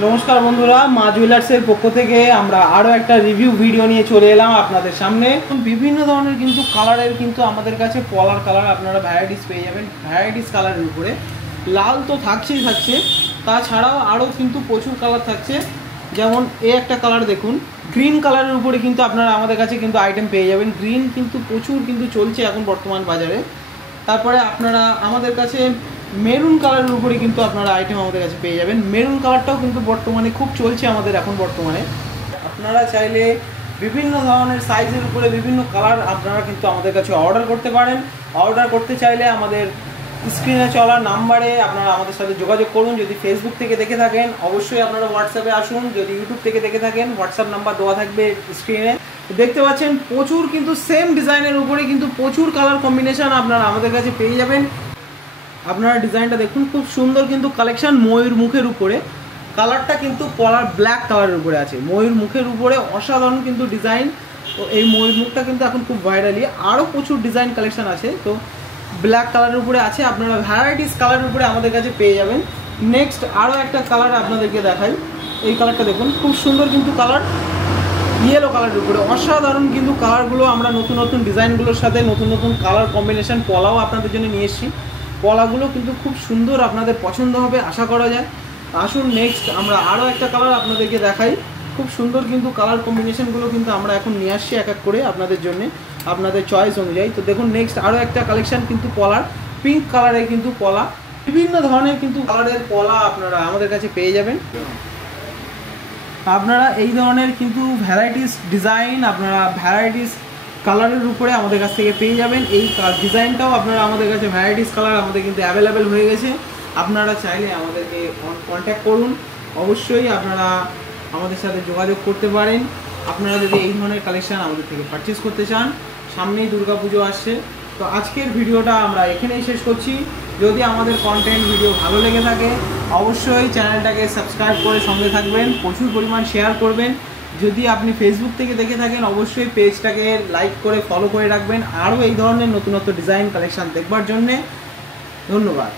नमस्कार बंधुरा मा जुয়েলার্সের পক্ষ থেকে আমরা আরো একটা রিভিউ ভিডিও নিয়ে চলে এলাম আপনাদের সামনে। বিভিন্ন ধরনের কিন্তু কালারের কিন্তু আমাদের কাছে পলার কালার আপনারা ভ্যারাইটিস পেয়ে যাবেন। ভ্যারাইটিস কালারের উপরে লাল তো থাকছেই থাকছে, তাছাড়াও আরও কিন্তু প্রচুর কালার থাকছে। যেমন এই একটা কালার দেখুন, গ্রিন কালারের উপরে কিন্তু আপনারা আমাদের কাছে কিন্তু আইটেম পেয়ে যাবেন। গ্রিন কিন্তু প্রচুর কিন্তু চলছে এখন বর্তমান বাজারে। তারপরে আপনারা আমাদের কাছে মেরুন কালারের উপরে কিন্তু আপনারা আইটেম আমাদের কাছে পেয়ে যাবেন। মেরুন কালারটাও কিন্তু বর্তমানে খুব চলছে আমাদের এখন বর্তমানে। আপনারা চাইলে বিভিন্ন ধরনের সাইজের উপরে বিভিন্ন কালার আপনারা কিন্তু আমাদের কাছে অর্ডার করতে পারেন। অর্ডার করতে চাইলে আমাদের স্ক্রিনে চলা নাম্বারে আপনারা আমাদের সাথে যোগাযোগ করুন। যদি ফেসবুক থেকে দেখে থাকেন অবশ্যই আপনারা হোয়াটসঅ্যাপে আসুন। যদি ইউটিউব থেকে দেখে থাকেন হোয়াটসঅ্যাপ নাম্বার দেওয়া থাকবে স্ক্রিনে। দেখতে পাচ্ছেন প্রচুর কিন্তু সেম ডিজাইনের উপরে কিন্তু প্রচুর কালার কম্বিনেশন আপনারা আমাদের কাছে পেয়ে যাবেন। আপনারা ডিজাইনটা দেখুন, খুব সুন্দর কিন্তু কালেকশন। ময়ূর মুখের উপরে কালারটা কিন্তু কলার ব্ল্যাক কালারের উপরে আছে। ময়ূর মুখের উপরে অসাধারণ কিন্তু ডিজাইন। তো এই ময়ূর মুখটা কিন্তু এখন খুব ভাইরালি। আরও প্রচুর ডিজাইন কালেকশন আছে, তো ব্ল্যাক কালারের উপরে আছে। আপনারা ভ্যারাইটিস কালারের উপরে আমাদের কাছে পেয়ে যাবেন। নেক্সট আরও একটা কালার আপনাদেরকে দেখাই। এই কালারটা দেখুন, খুব সুন্দর কিন্তু কালার, ইয়েলো কালারের উপরে অসাধারণ কিন্তু কালারগুলো। আমরা নতুন নতুন ডিজাইনগুলোর সাথে নতুন নতুন কালার কম্বিনেশন পলাও আপনাদের জন্য নিয়ে এসেছি। পলাগুলো কিন্তু খুব সুন্দর, আপনাদের পছন্দ হবে আশা করা যায়। আসুন নেক্সট আমরা আরও একটা কালার আপনাদেরকে দেখাই। খুব সুন্দর কিন্তু কালার কম্বিনেশনগুলো কিন্তু আমরা এখন নিয়ে আসছি এক এক করে আপনাদের জন্য, আপনাদের চয়েস অনুযায়ী। তো দেখুন নেক্সট আরও একটা কালেকশান কিন্তু পলার, পিঙ্ক কালারের কিন্তু পলা, বিভিন্ন ধরনের কিন্তু কালারের পলা আপনারা আমাদের কাছে পেয়ে যাবেন। আপনারা এই ধরনের কিন্তু ভ্যারাইটিস ডিজাইন আপনারা ভ্যারাইটিস কালারের উপরে আমাদের কাছ থেকে পেয়ে যাবেন। এই ডিজাইনটাও আপনারা আমাদের কাছে ভ্যারাইটিস কালার আমাদের কিন্তু অ্যাভেলেবেল হয়ে গেছে। আপনারা চাইলে আমাদেরকে কন্ট্যাক্ট করুন, অবশ্যই আপনারা আমাদের সাথে যোগাযোগ করতে পারেন। আপনারা যদি এই ধরনের কালেকশান আমাদের থেকে পারচেস করতে চান। সামনেই দুর্গাপুজো আসছে, তো আজকের ভিডিওটা আমরা এখানেই শেষ করছি। যদি আমাদের কন্টেন্ট ভিডিও ভালো লেগে থাকে অবশ্যই চ্যানেলটাকে সাবস্ক্রাইব করে সঙ্গে থাকবেন, প্রচুর পরিমাণ শেয়ার করবেন। যদি আপনি ফেসবুক থেকে দেখে থাকেন অবশ্যই পেজটাকে লাইক করে ফলো করে রাখবেন আরও এই ধরনের নতুন নতুন ডিজাইন কালেকশান দেখবার জন্যে। ধন্যবাদ।